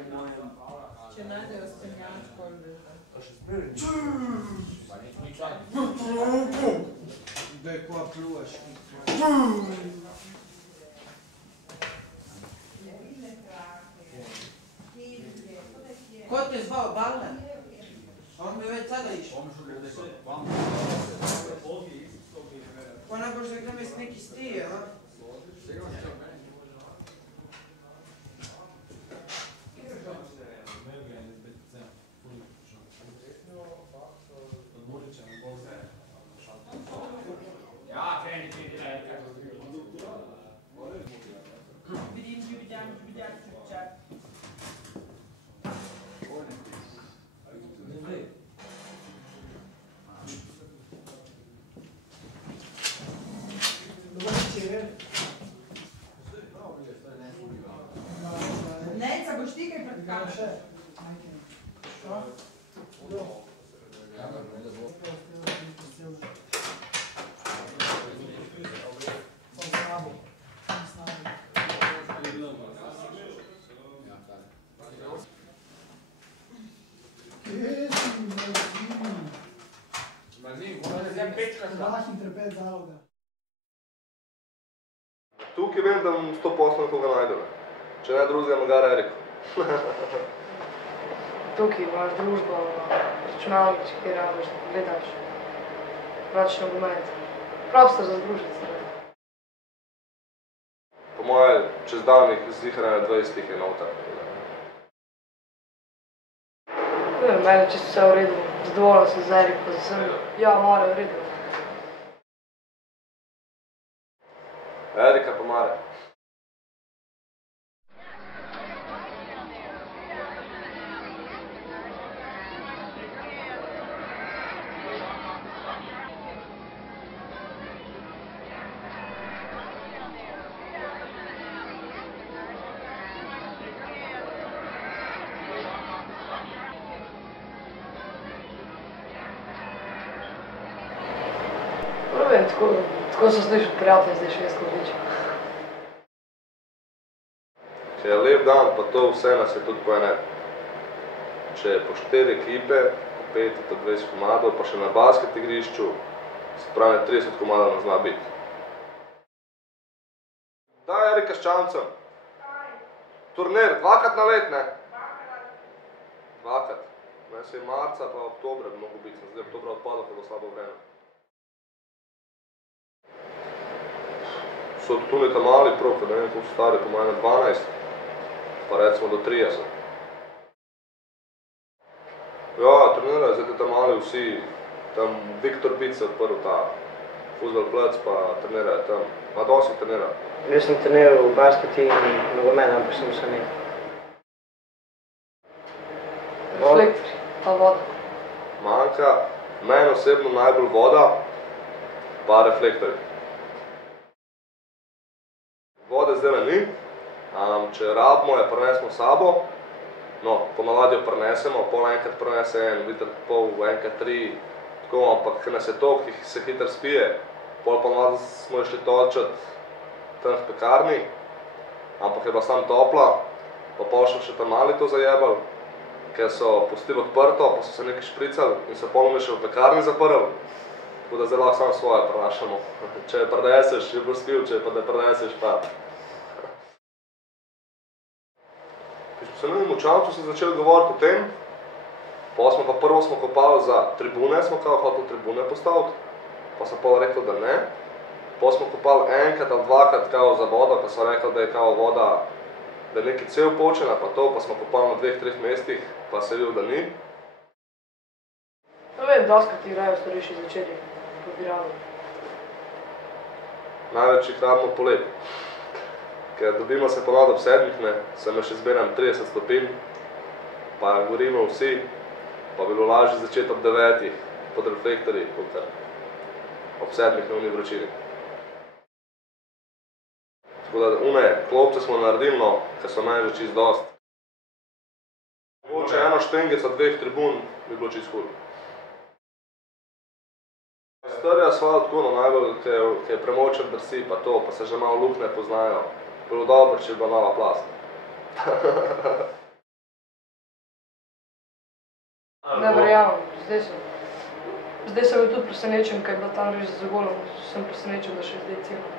Če najdejo spenjačko ali Pa še spremljeni. Pa ni čaj. Daj, kva pljuvaš. Ko te zvao Balne? On mi već sada išao. Pa nakon što grem jest neki stije, a? Neca, boš ti kaj pred kamerami? Še. Što? Jo. Pa s nabo. Kje si, Mah in trpet zaloga. Tukaj vem, da bom 100% nekoga najdel. Če ne drugega, Magara Eriko. Tukaj imaš družbo, računalnič, kjer rabiš, gledaš, vrač nogomet. Prostor za združiti se. Po moje, čez dan jih zdihrane 20 je noter. Mene čisto vse v redu, zadovoljna sem z Eriko, za sem, ja, mora v redu. Erika pa Mare. Ne vem, tako sem slišal prijatelj, zdaj še jaz kot Če je lep dan, pa to vse nas je tudi po ene. Če je po 4 ekipe, po 5 do 20 komadov, pa še na basket igrišču, se pravi 30 komadov nas zna biti. Daj, Erika, s čamcem. Turnir, 2-krat na let, ne? 2-krat. Meni se je marca pa oktobra bi mogel biti, zdaj oktobra odpadlo, ko bo slabo vreme. So tu neka mali prav, ne vem, koliko so stari, po mojem 12, pa recimo do 30. Ja, trenirajo zdaj te mali vsi, tam Viktor Bic je odprl ta fuzbal plec, pa trenirajo tam. Ma dosti trenirajo. Jaz sem treniral v basket in nogomet, ampak sem se ne. Reflektor, pa voda. Manjka meni osebno najbolj voda, pa reflektorji. Vode zdaj ni, če rabimo, jo prinesemo s sabo, no, ponavadi jo prinesemo, pol enkrat prinese en, liter pol, enkrat 3, tako, ampak nas je toliko, se hitro spije, pol ponavadi smo išli točati tam v pekarni, ampak je bila samo topla, pa pol še tam mali to zajebali, ker so pustili odprto, pa so se nekaj špricali in so pol še v pekarni zaprli, tako da zdaj lahko samo svoje prinašamo. Če je prineseš, je bolj spil, če pa ne prineseš, pa. Ko smo se v Čamcu se začeli govoriti o tem, pa smo pa prvo smo kopali za tribune, smo kao hoteli tribune postaviti, pa so pol rekli, da ne. Pa smo kopali enkrat ali dvakrat kao za vodo, pa so rekli, da je kao voda, da je neki cel počena, pa to, pa smo kopali na 2-3 mestih, pa se je videl, da ni. Ne vem, doskrat igrajo starejši zvečeri, pobirali. Največ jih rabimo poleti. Ker dobimo se ponavadi ob 7, ne, se me še zberam 30 stopinj, pa gorimo vsi, pa bilo lažje začeti ob 9 pod reflektorji, kot ob 7 na uni vročini. Tako da une klopce smo naredili, no, ker so meni že čist dost. Mogoče ena štengica 2 tribun bi bilo čist hud. Stari asfalt, tako no, najbolj, ki je premočen drsi, pa to, pa se že malo lukne poznajo. Bilo dobro, če je bila nova plast. Ne verjamem, zdaj sem bil tudi presenečen, ker je bila tam res za golom, sem presenečen, da še zdaj celo.